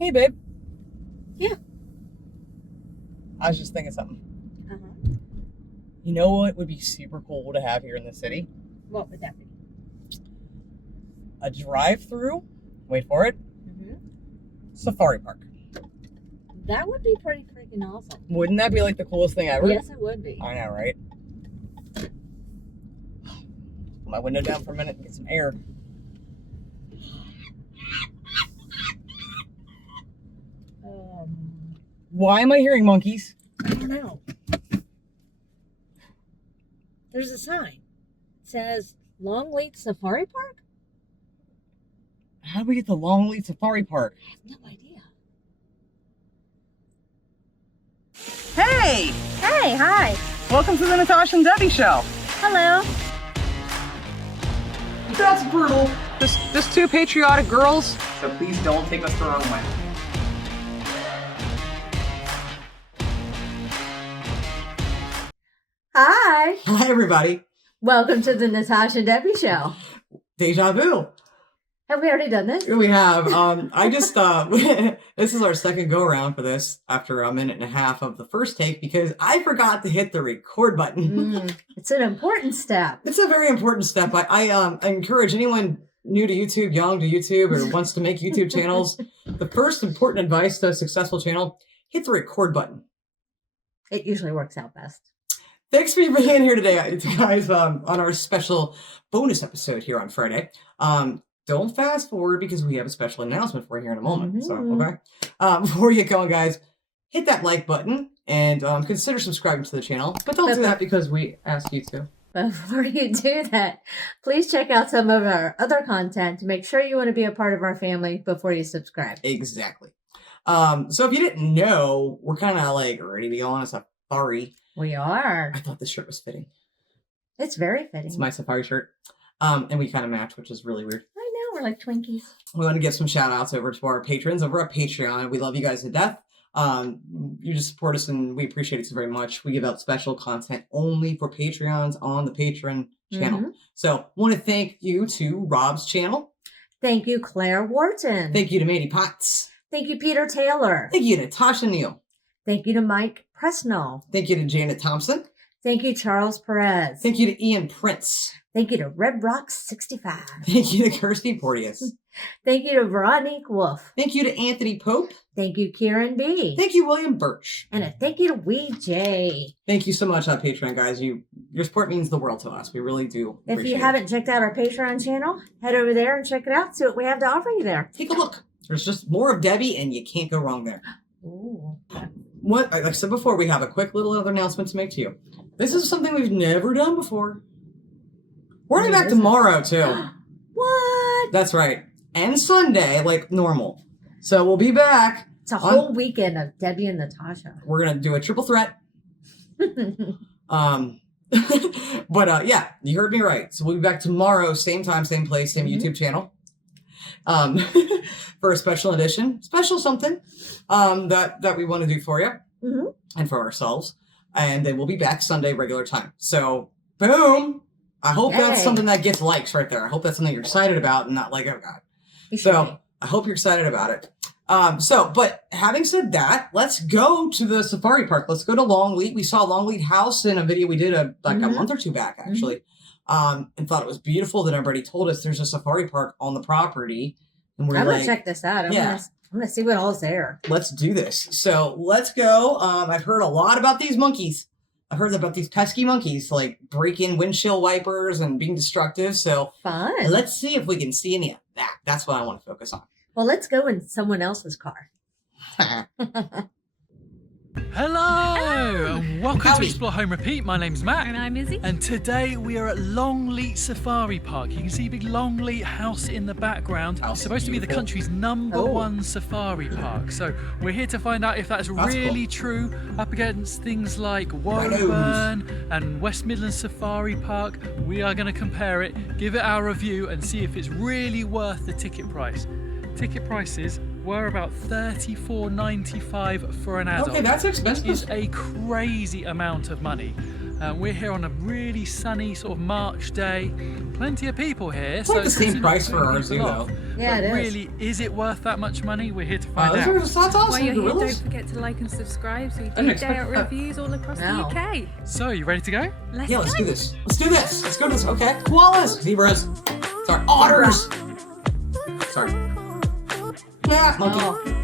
Hey, babe. Yeah. I was just thinking something. Uh-huh. You know what would be super cool to have here in the city? What would that be? A drive-through, wait for it, Mm-hmm. safari park. That would be pretty freaking awesome. Wouldn't that be like the coolest thing ever? Yes, it would be. I know, right? Put my window down for a minute and get some air. Why am I hearing monkeys? I don't know. There's a sign. It says Longleat Safari Park? How do we get to Longleat Safari Park? I have no idea. Hey! Hey, hi. Welcome to the Natasha and Debbie show. Hello. That's brutal. Just two patriotic girls. So please don't take us the wrong way. Hi. Hi, everybody. Welcome to the Natasha and Debbie show. Deja vu. Have we already done this? We have. I just this is our second go around for this after a minute and a half of the first take because I forgot to hit the record button. It's an important step. It's a very important step. I encourage anyone new to YouTube, young to YouTube, or wants to make YouTube channels. The first important advice to a successful channel: hit the record button. It usually works out best. Thanks for being here today, guys, on our special bonus episode here on Friday. Don't fast forward because we have a special announcement for you here in a moment. Mm-hmm. So, okay. Before you get going, guys, hit that like button and consider subscribing to the channel. But don't do that because we ask you to. Before you do that, please check out some of our other content to make sure you want to be a part of our family before you subscribe. Exactly. So if you didn't know, we're kind of like ready to go on a safari. We are. I thought this shirt was fitting. It's very fitting. It's my safari shirt. And we kind of match, which is really weird. I know, we're like Twinkies. We want to give some shout outs over to our patrons over at Patreon. We love you guys to death. You just support us and we appreciate it so very much. We give out special content only for Patreons on the Patreon channel. Mm-hmm. So want to thank you to Rob's channel. Thank you, Claire Wharton. Thank you to Mandy Potts. Thank you, Peter Taylor. Thank you to Natasha Neal. Thank you to Mike Presnell. Thank you to Janet Thompson. Thank you, Charles Perez. Thank you to Ian Prince. Thank you to Red Rock 65. Thank you to Kirsty Porteous. Thank you to Veronique Wolf. Thank you to Anthony Pope. Thank you, Kieran B. Thank you, William Birch. And a thank you to Wee J. Thank you so much on Patreon, guys. Your support means the world to us. We really do. If you haven't checked out our Patreon channel, head over there and check it out. See what we have to offer you there. Take a look. There's just more of Debbie, and you can't go wrong there. Ooh. Like I said before, we have a quick little other announcement to make to you. This is something we've never done before. We're going back tomorrow, too. What? That's right. And Sunday, like normal. So we'll be back. It's a whole weekend of Debbie and Natasha. We're going to do a triple threat. But yeah, you heard me right. So we'll be back tomorrow, same time, same place, same YouTube channel. For a special edition, special something that we want to do for you and for ourselves. And then we'll be back Sunday, regular time. So, boom. I hope that's something that gets likes right there. I hope that's something you're excited about and not like, oh, God. So, I hope you're excited about it. But having said that, let's go to the safari park. Let's go to Longleat. We saw Longleat House in a video we did a month or two back, actually. And thought it was beautiful that everybody told us there's a safari park on the property. And we're I'm going to check this out. I'm going to see what all's there. Let's do this. So let's go. I've heard a lot about these monkeys. I've heard about these pesky monkeys, like breaking windshield wipers and being destructive. So fun. Let's see if we can see any of that. That's what I want to focus on. Well, let's go in someone else's car. Hello! And welcome to Explore Home Repeat. My name's Matt. And I'm Izzy. And today we are at Longleat Safari Park. You can see a big Longleat house in the background. It's supposed to be the country's #1 safari park. So we're here to find out if that's really true up against things like Warminster and West Midlands Safari Park. We are going to compare it, give it our review and see if it's really worth the ticket price. Ticket prices were about $34.95 for an adult. Okay, that's expensive. Which is a crazy amount of money. We're here on a really sunny sort of March day. Plenty of people here. It's like the same price for ours, people though. off. Yeah, But it is. really, is it worth that much money? We're here to find out. That's awesome. While you're here, Gorillas. don't forget to like and subscribe so you didn't do expect day out that. reviews all across Wow. the UK. So, you ready to go? Let's Yeah, go. let's do this. Let's do this. Let's go to this. Okay. Koalas. Zebras. Sorry. Otters. Sorry. Yeah. Monkey. Oh,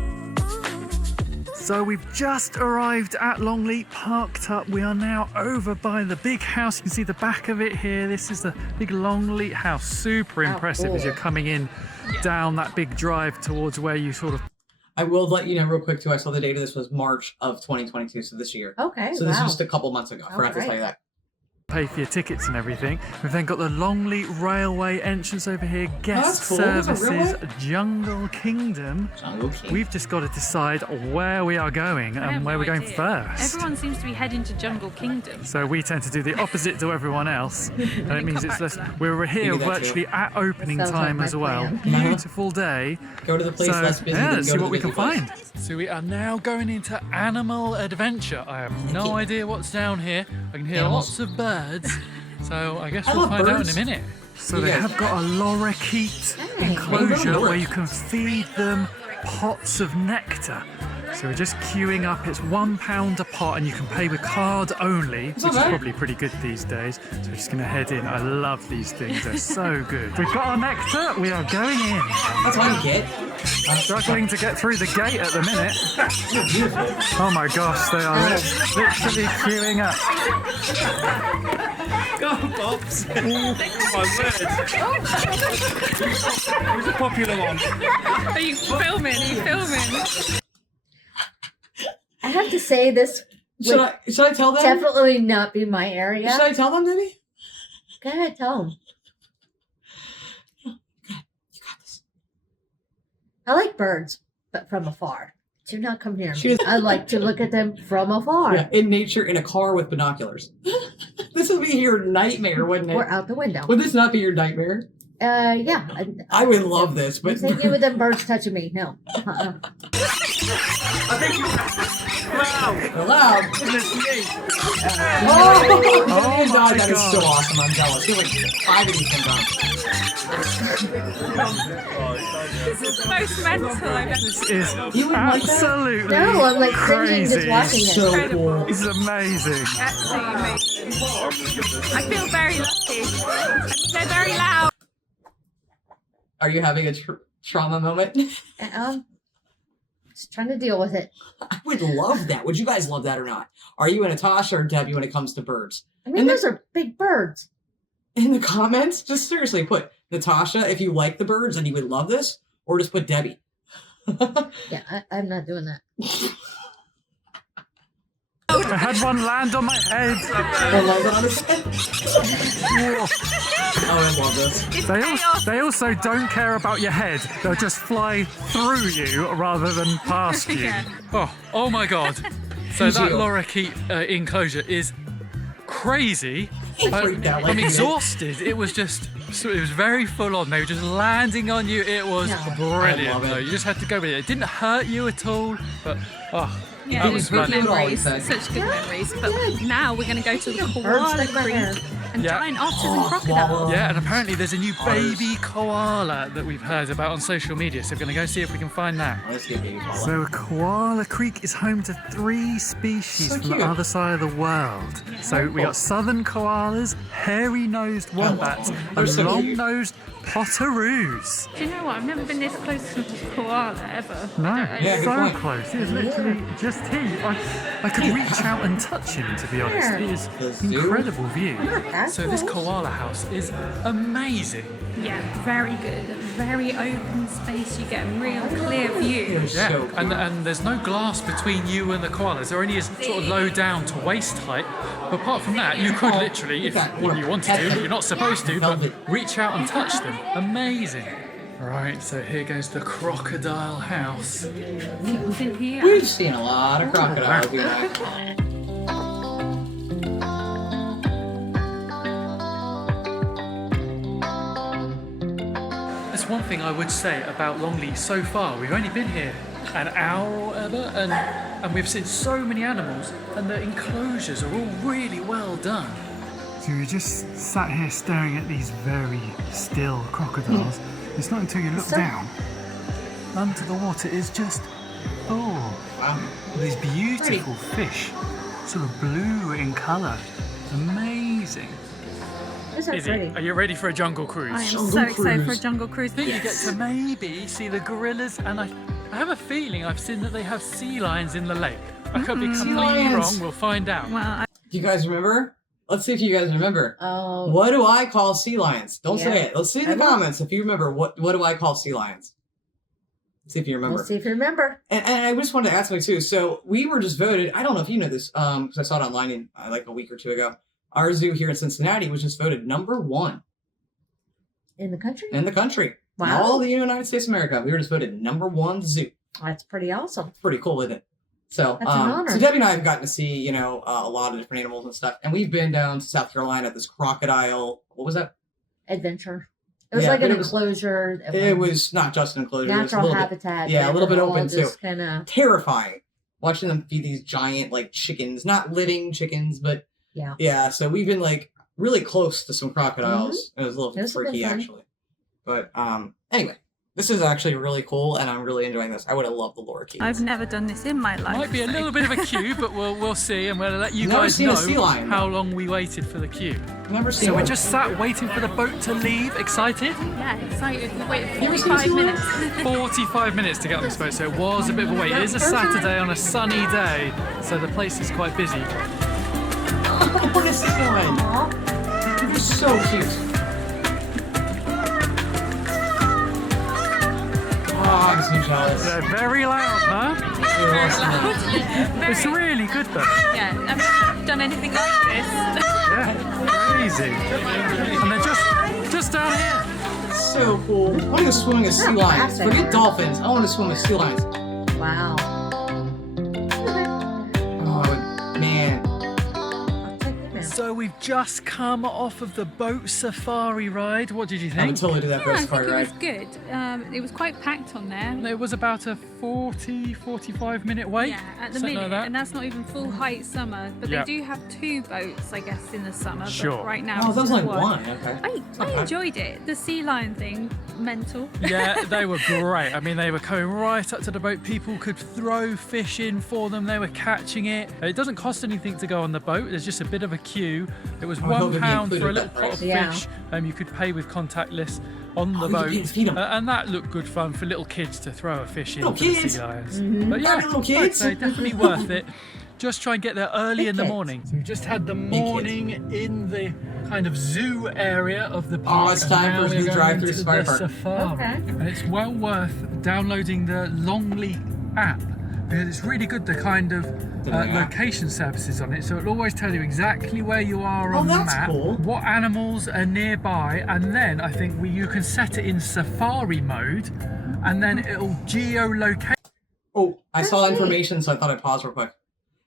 So we've just arrived at Longleat, parked up. We are now over by the big house. You can see the back of it here. This is the big Longleat house. Super impressive as cool. you're coming in down that big drive towards where you sort of... I will let you know real quick too. I saw the date of this was March of 2022, so this year. okay. So wow. this was just a couple months ago. Forgot to tell you Alright. that. pay for your tickets and everything. We've then got the Longleat Railway entrance over here, guest that's cool. Is it services, railway? Jungle Kingdom. Okay. We've just got to decide where we are going I have and where no we're going idea. first. Everyone seems to be heading to Jungle Kingdom. So we tend to do the opposite to everyone else, and it means come it's back less. to that. We're here You do that virtually at opening Sounds like time my as well. plan. Beautiful day. Go to the place So less busy yeah, than let's go see to what the we can busy place. find. So we are now going into animal adventure. I have no idea what's down here. I can hear Animals. lots of birds. So I guess I we'll love find out birds. in a minute. So You they guys- have got a lorikeet Hey. enclosure where you can feed them pots of nectar. So we're just queuing up. It's £1 a pot, and you can pay with card only, which not is bad. probably pretty good these days. So we're just going to head in. I love these things. They're so good. We've got our nectar. We are going in. That's all you get. I'm struggling to get through the gate at the minute. Oh my gosh, they are literally queuing up. Go, Bobs. Oh my word. Who's a popular one? Are you filming? Are you filming? I have to say this Should would I tell them? definitely not be my area. Should I tell them, Debbie? Go ahead, tell them. You got this. I like birds, but from afar. Do not come near She me. is- I like to look at them from afar. Yeah, in nature, in a car with binoculars. This would be your nightmare, wouldn't Or it? out the window. Would this not be your nightmare? Yeah. I would love this, I'm but thinking with them birds touching me. No. allowed. Goodness me. Oh, Oh God, my that is God. so awesome. I'm jealous. You're like 5 of these things This is the most mental I've ever This is You would like that? absolutely No, I'm like cringing just crazy. watching it. So Incredible. cool. This is amazing. Absolutely amazing. I feel very lucky. They're very loud. Are you having a trauma moment? Just trying to deal with it. I would love that. Would you guys love that or not? Are you a Natasha or Debbie when it comes to birds? I mean, And those are big birds. In the comments, just seriously put Natasha if you like the birds and you would love this, or just put Debbie. Yeah, I'm not doing that. I had one land on my head. I love it on his head. Oh, I love this. It's They, chaos. they also don't care about your head. They'll just fly through you rather than past you. Yeah. Oh my God. So Who's that you? lorikeet enclosure is crazy. He freaked out like I'm me. exhausted. It was very full on. They were just landing on you. It was No. I brilliant. love it. Though. You just had to go with it. It didn't hurt you at all, but Yeah, that it was was good fun. memories. Good. Such good memories. But now we're going to go to the Birds koala like my hair. creek and Yeah. giant otters and crocodiles. koala. Yeah, and apparently there's a new Otters. baby koala that we've heard about on social media. So we're going to go see if we can find that. Let's get baby koala. So Koala Creek is home to 3 species So from cute. the other side of the world. So we got southern koalas, hairy-nosed wombats, They're and so cute. long-nosed potoroos. Do you know what? I've never been this close to a koala ever. No, Yeah, it's good so point. close. It is literally just here. I could reach out and touch him, to be honest. It is The an zoo? incredible view. That's So this cool. koala house is amazing. Yeah, very good. Very open space. You get a real clear view. Yeah, So and there's no glass between you and the koalas. They're only sort of low down to waist height. But apart from that, you could literally, if you wanted to, you're not supposed to, but reach out and touch them. Amazing. Right, so here goes the crocodile house. Who's in here? We've seen a lot of crocodiles, you know. That's one thing I would say about Longleat so far. We've only been here an owl or whatever, and we've seen so many animals, and the enclosures are all really well done. So we're just sat here staring at these very still crocodiles. It's not until you look down under the water is just these beautiful fish, sort of blue in colour. Amazing. Those are pretty. Are you ready for a jungle cruise? I am so excited for a jungle cruise. I think you get to maybe see the gorillas, and I have a feeling I've seen that they have sea lions in the lake. I could be completely wrong. We'll find out. Well, Do you guys remember? Let's see if you guys remember. Oh. What do I call sea lions? Don't say it. Let's see in the I comments if you remember. What do I call sea lions? Let's see if you remember. Let's see if you remember. And I just wanted to ask something too. So we were just voted. I don't know if you know this, because I saw it online in, like a week or two ago. Our zoo here in Cincinnati was just voted #1 In the country? in the country. Wow. In all the United States of America, we were just voted #1 zoo. That's pretty awesome. It's pretty cool, isn't it? So, That's an honor. so Debbie and I have gotten to see, a lot of different animals and stuff. And we've been down to South Carolina at this crocodile. What was that? Adventure. It was Yeah, like an but it was- enclosure. It was not just an enclosure. It was a natural little bit habitat. yeah, a little bit open, too. Kinda, terrifying. Watching them feed these giant, like, chickens. Not living chickens, but yeah. yeah. So we've been, like, really close to some crocodiles. It was a little It was a good freaky, fun. actually. But anyway, this is actually really cool, and I'm really enjoying this. I would have loved the lorikeets. I've never done this in my life. Might be a little bit of a queue, but we'll see, and we'll let you Never guys seen know a sea lion, how long we waited for the queue. Never seen So we're one. just sat waiting for the boat to leave. Excited? Yeah, excited. We waited You ever seen a 45 sea lion? minutes. 45 minutes to get on this boat, so it was a bit of a wait. It is a Saturday on a sunny day, so the place is quite busy. Oh, what is this one? You're so cute. Oh, I'm so jealous. They're very loud, huh? It's really good though. Yeah, I've never done anything like this. Yeah, crazy. And they're just down here. So cool. I want to go swimming with sea lions. Fantastic. Forget dolphins. I want to swim with sea lions. Wow. Oh, man. I'll take it now. So we've just come off of the boat safari ride. What did you I would think? totally do that Yeah, for a I think safari it ride. was good. It was quite packed on there. It was about a 45 minute wait. Yeah, at the something minute, like that. and that's not even full height summer. But Yeah. they do have 2 boats, I guess, in the summer. Sure. But right now, Oh, it's that was just like one. Okay. I enjoyed it. The sea lion thing, mental. Yeah, they were great. I mean, they were coming right up to the boat. People could throw fish in for them. They were catching it. It doesn't cost anything to go on the boat. There's just a bit of a queue. It was I hope £1 it'd be for a included little that pot of price. Yeah. fish. You could pay with contactless on the Oh, you boat. could feed 'em. And that looked good fun for little kids to throw a fish in Little for the kids. sea lions. Mm-hmm. But yeah, Little I'd kids. say definitely worth it. Just try and get there early Big in the kids. morning. So we've just had the morning in the kind of zoo area of the Oh, park. it's time Now for us to we're drive going through to Safari the Park. safari. Okay. And it's well worth downloading the Longleat app because it's really good, the kind of app. location services on it. So it'll always tell you exactly where you are Oh, on the that's map, cool. what animals are nearby, and then I think you can set it in safari mode, and then it'll geolocate. Oh, I saw That's neat. information, so I thought I'd pause real quick.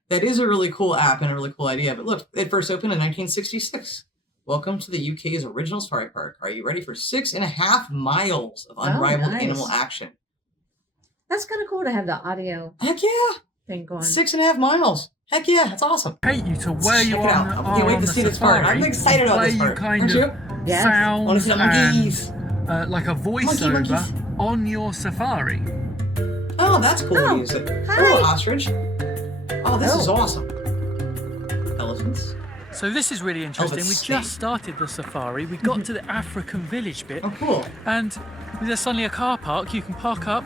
That is a really cool app and a really cool idea. But look, it first opened in 1966. Welcome to the UK's original safari park. Are you ready for 6.5 miles of unrivaled nice. animal action? That's kind of cool to have the audio Heck yeah! thing going. 6.5 miles. Heck yeah, that's awesome. You to where you Check it are, out. I are can't wait on to the see this part. safari, I'm excited about where this you part. kind Aren't of you? Yes. I want to sounds see the and monkeys. like a voiceover monkeys. on your safari. Oh, that's cool Oh, music. hi. Oh, ostrich. Oh, this is Oh. awesome. Elephants. So this is really interesting. We steep. just started the safari. We got to the African village bit, Oh, cool. and there's suddenly a car park. You can park up,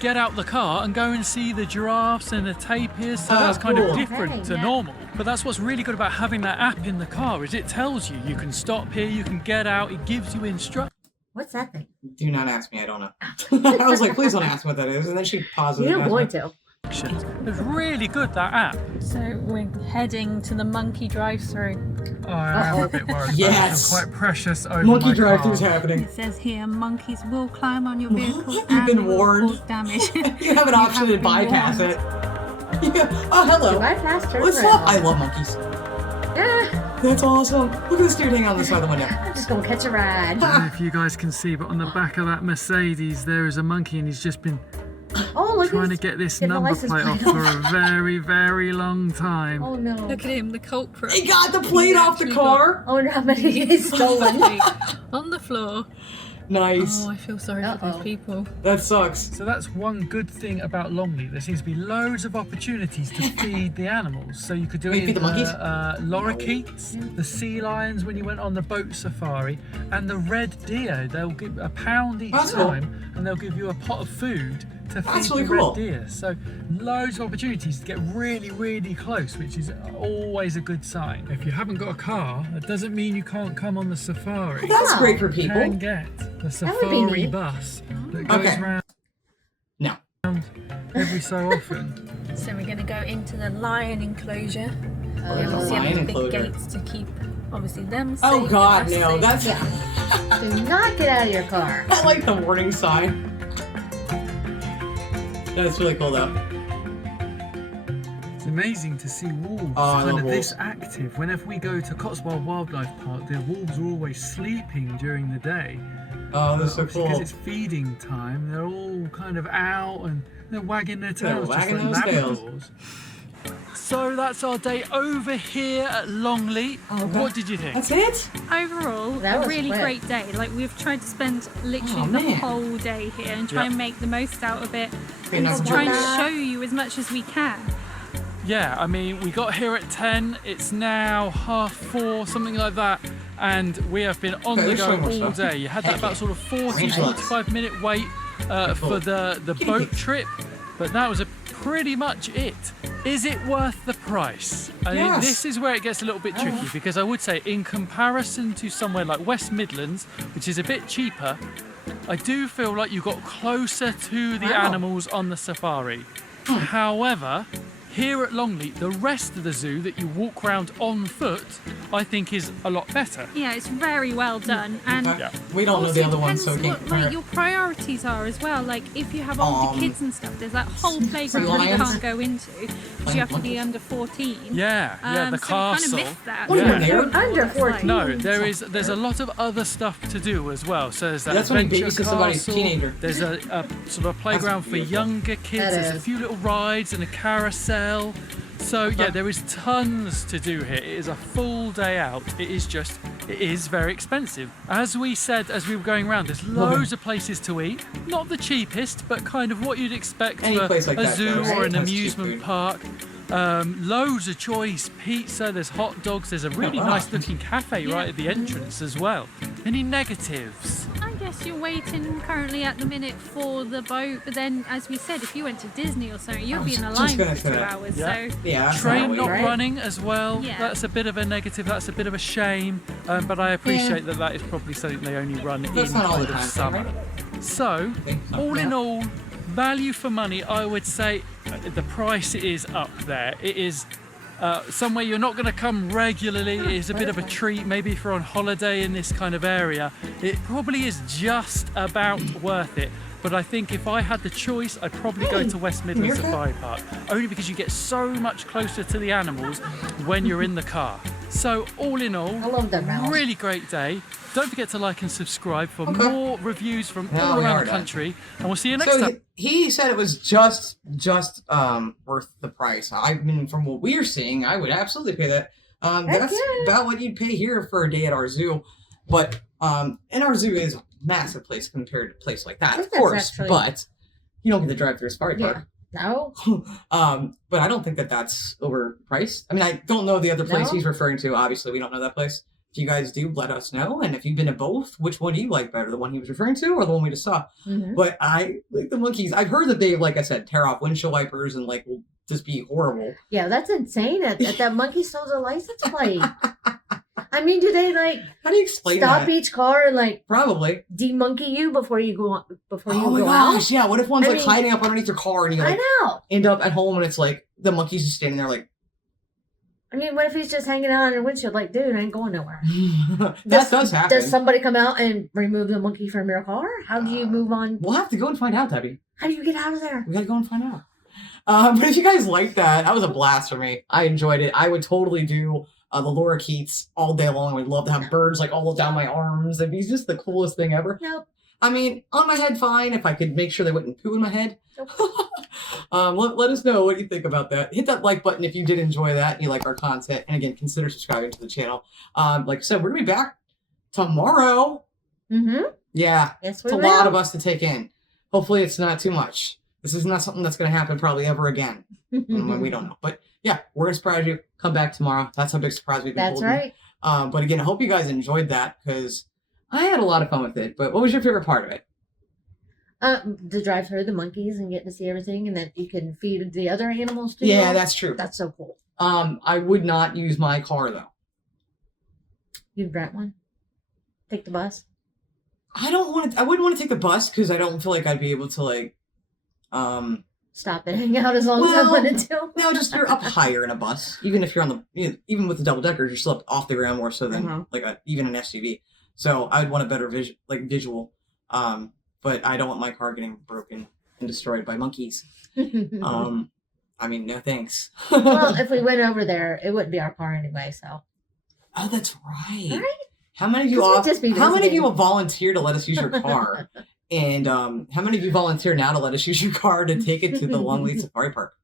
get out the car, and go and see the giraffes and the tapirs. So Oh, that's kind cool. of different Okay, to yeah. normal. But that's what's really good about having that app in the car is it tells you you can stop here, you can get out. It gives you instructions. What's that thing? Do not ask me. I don't know. I was like, please don't ask me what that is. And then she paused. You're going to. It's really good, that app. So we're heading to the monkey drive-through. Oh, I am a bit worried. Yes. Quite precious over Monkey my drive-through's car. happening. It says here, monkeys will climb on your vehicle You've and been will warned. cause damage. You have an option to have been bypass warned. it. Yeah. Oh, hello. Bypass turn What's around. up? I love monkeys. Ah, That's awesome. Look at this dude hanging on the side of the window. I'm just going to catch a ride. I don't know if you guys can see, but on the back of that Mercedes there is a monkey, and he's just been Oh, look, trying to he's get this getting the number license plate off plate for a very, very long time. Oh no. Look at him, the culprit. He got the plate off the actually car. I wonder how many he's stolen. On the floor. Nice. Oh, I feel sorry for those people. That sucks. So that's one good thing about Longleat. There seems to be loads of opportunities to feed the animals. So you could do Wait, it feed in the monkeys? lorikeets, the sea lions when you went on the boat safari, and the red deer. They'll give £1 each That's cool. time, and they'll give you a pot of food to feed That's really the cool. red deer. So loads of opportunities to get really, really close, which is always a good sign. If you haven't got a car, that doesn't mean you can't come on the safari. That's Wow. great for You people. can get the would be safari neat. bus that goes Okay. round No. every so often. So we're going to go into the lion enclosure. We the obviously lion have the big enclosure. gates to keep, obviously, them safe. Oh God, us no. safe. That's. Do not get out of your car. I like the warning sign. That's really cool though. It's amazing to see wolves Oh, I kind love of this wolves. active. Whenever we go to Cotswold Wildlife Park, the wolves are always sleeping during the day. Oh, that's so Obviously, cool. because it's feeding time, they're all kind of out and they're wagging their They're tails wagging just like those tails. Labradors. So that's our day over here at Longleat. Okay. What did you think? That's it? Overall, That a was really quick. great day. Like, we've tried to spend literally Oh, the man. whole day here and try Yeah. and make the most out of it. Be And nice just and try and chill. show you as much as we can. Yeah, I mean, we got here at 10, it's now 4:30, something like that, and we have been on Okay, the there's go so much all stuff. day. You had that about sort of 40, Range lights. 45-minute wait for the boat trip, but that was pretty much it. Is it worth the price? I mean, Yes. this is where it gets a little bit tricky, because I would say in comparison to somewhere like West Midlands, which is a bit cheaper, I do feel like you got closer to the Wow. animals on the safari. However, here at Longleat, the rest of the zoo that you walk around on foot, I think is a lot better. Yeah, it's very well done. And Okay. Yeah. We don't know also the other ones, so we depends can't what, compare. your priorities are as well. Like, if you have older kids and stuff, there's that whole playground that you lions. can't go into because you have to be under 14. Yeah, the so castle. we kind of missed that. What do you Yeah. mean, Don't know what Under it's 14? like. No, there's a lot of other stuff to do as well. So there's that That's when you adventure babysit somebody's castle. teenager. There's a sort of a playground for beautiful. younger kids. That There's a is. few little rides and a carousel. So yeah, there is tons to do here. It is a full day out. It is very expensive. As we said as we were going around, there's loads of places to eat. Not the cheapest, but kind of what you'd expect Any for place like a that, zoo though, or an has cheap amusement food. park. Loads of choice pizza, there's hot dogs, there's a really wow. nice looking cafe right at the entrance as well. Any negatives? I guess you're waiting currently at the minute for the boat, but then, as we said, if you went to Disney or something, you'd be in a just line gonna for 2 say that. hours. Yeah. So Yeah, that's Train not Right. running as well. Yeah. That's a bit of a negative, that's a bit of a shame, but I appreciate that is probably something they only run That's in not all kind the of time, summer. right? So, think so. all in Yeah. all, value for money, I would say the price is up there. It is somewhere you're not going to come regularly. It is a bit of a treat, maybe if you're on holiday in this kind of area. It probably is just about worth it. But I think if I had the choice, I'd probably go to West Midlands America? Safari Park, only because you get so much closer to the animals when you're in the car. So all in all, I love them mouse. really great day. Don't forget to like and subscribe for Okay. more reviews from Yeah, all we around are the done. country. And we'll see you next So time. he said it was just worth the price. I mean, from what we're seeing, I would absolutely pay that. That's yeah. about what you'd pay here for a day at our zoo. But and our zoo is a massive place compared to a place like that, I think of that's course. actually- But you don't get to drive through a safari Yeah. park. No. But I don't think that's overpriced. I mean, I don't know the other place No? he's referring to. Obviously, we don't know that place. If you guys do, let us know. And if you've been to both, which one do you like better? The one he was referring to or the one we just saw? Mhm. But I like the monkeys. I've heard that they, like I said, tear off windshield wipers and like will just be horrible. Yeah, that's insane. That monkey stole the license plate. I mean, do they like How do you explain stop that? each car and like Probably. demonkey you before you go on, before you Oh my go gosh, out? yeah. What if one's I like mean- hiding up underneath your car and you I like know. end up at home and it's like the monkey's just standing there like I mean, what if he's just hanging out on your windshield like, dude, I ain't going nowhere? that does happen. Does somebody come out and remove the monkey from your car? How do you move on? We'll have to go and find out, Debbie. How do you get out of there? We gotta go and find out. But if you guys like that was a blast for me. I enjoyed it. I would totally do the lorikeets all day long. I'd love to have birds like all down my arms. It'd be just the coolest thing ever. Nope. I mean, on my head, fine. If I could make sure they wouldn't poo in my head. Let us know what you think about that. Hit that like button if you did enjoy that and you like our content. And again, consider subscribing to the channel. Like I said, we're going to be back tomorrow. Mm-hmm. Yeah. Yes, It's a lot of us to take in. Hopefully it's not too much. This is not something that's going to happen probably ever again. We don't know. But yeah, we're going to surprise you. Come back tomorrow. That's a big surprise we've been That's holding. right. But again, I hope you guys enjoyed that because I had a lot of fun with it. But what was your favorite part of it? To drive through the monkeys and get to see everything, and then you can feed the other animals too. Yeah, that's true. That's so cool. I would not use my car though. You'd rent one? Take the bus? I wouldn't want to take the bus because I don't feel like I'd be able to like Stop and hang out as long as I wanted to. No, just you're up higher in a bus. Even if you're on the even with the double deckers, you're still up off the ground more so than even an SUV. So I'd want a better visual. But I don't want my car getting broken and destroyed by monkeys. I mean, no thanks. Well, if we went over there, it wouldn't be our car anyway, so. Oh, that's right. Right? How many of you will volunteer to let us use your car? And how many of you volunteer now to let us use your car to take it to the Longleat Safari Park?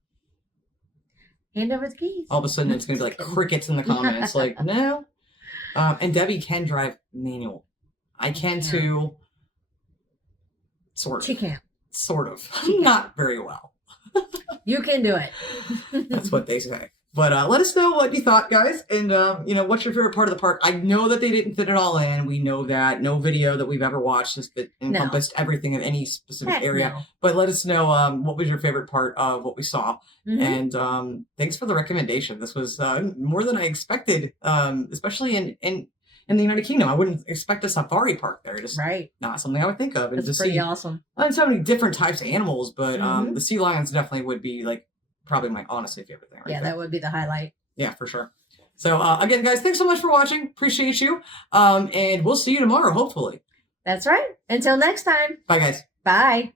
Hand over the keys. All of a sudden, it's going to be like crickets in the comments. Like, no. And Debbie can drive manual. I can too. Sort of. She can. Sort of. Not very well. You can do it. That's what they say. But let us know what you thought, guys. And, what's your favorite part of the park? I know that they didn't fit it all in. We know that. No video that we've ever watched has encompassed everything of any specific area. No. But let us know what was your favorite part of what we saw. Mm-hmm. And thanks for the recommendation. This was more than I expected, especially in the United Kingdom. I wouldn't expect a safari park there. Just not something I would think of. And it's pretty awesome. And so many different types of animals, but the sea lions definitely would be like probably my honestly favorite thing. Yeah, that would be the highlight. Yeah, for sure. So again, guys, thanks so much for watching. Appreciate you. And we'll see you tomorrow, hopefully. That's right. Until next time. Bye, guys. Bye.